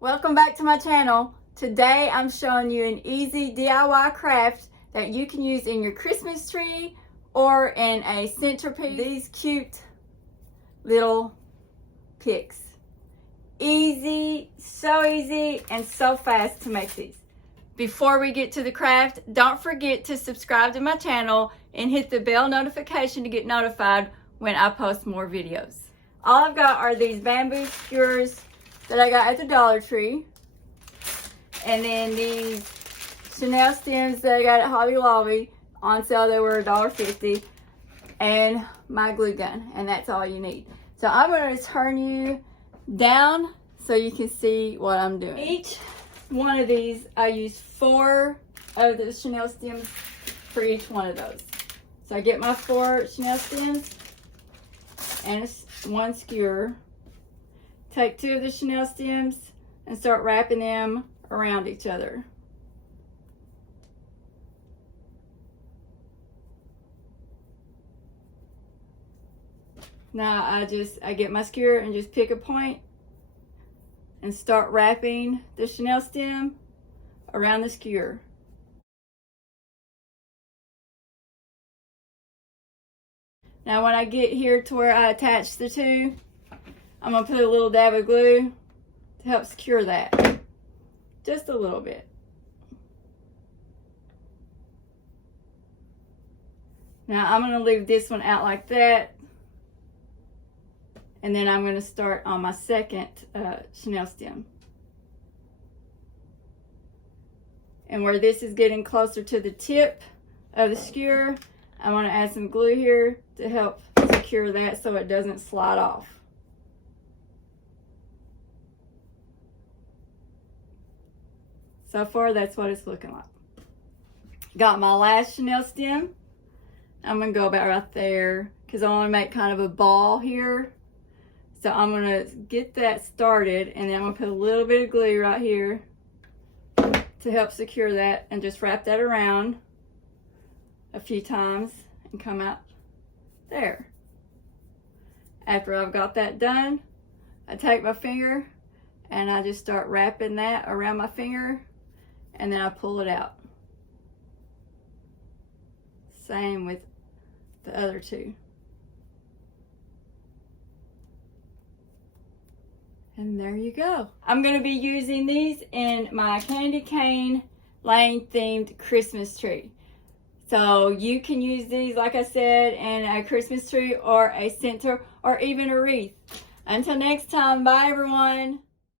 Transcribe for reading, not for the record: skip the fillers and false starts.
Welcome back to my channel. Today I'm showing you an easy DIY craft that you can use in your Christmas tree or in a centerpiece. These cute little picks. Easy, so easy and so fast to make these. Before we get to the craft, don't forget to subscribe to my channel and hit the bell notification to get notified when I post more videos. All I've got are these bamboo skewers that I got at the Dollar Tree. And then these Chanel stems that I got at Hobby Lobby. On sale, they were $1.50. And my glue gun. And that's all you need. So I'm going to turn you down so you can see what I'm doing. Each one of these, I use 4 of the Chanel stems for each one of those. So I get my 4 Chanel stems and 1 skewer. Take 2 of the Chanel stems and start wrapping them around each other. Now I get my skewer and just pick a point and start wrapping the Chanel stem around the skewer. Now when I get here to where I attach the 2, I'm going to put a little dab of glue to help secure that. Just a little bit. Now I'm going to leave this one out like that. And then I'm going to start on my second Chanel stem. And where this is getting closer to the tip of the skewer, I want to add some glue here to help secure that so it doesn't slide off. So far, that's what it's looking like. Got my last Chanel stem. I'm going to go about right there because I want to make kind of a ball here. So I'm going to get that started and then I'm going to put a little bit of glue right here to help secure that and just wrap that around a few times and come out there. After I've got that done, I take my finger and I just start wrapping that around my finger and then I pull it out. Same with the other 2. And there you go. I'm going to be using these in my candy cane lane themed Christmas tree. So you can use these, like I said, in a Christmas tree or a center or even a wreath. Until next time, bye everyone.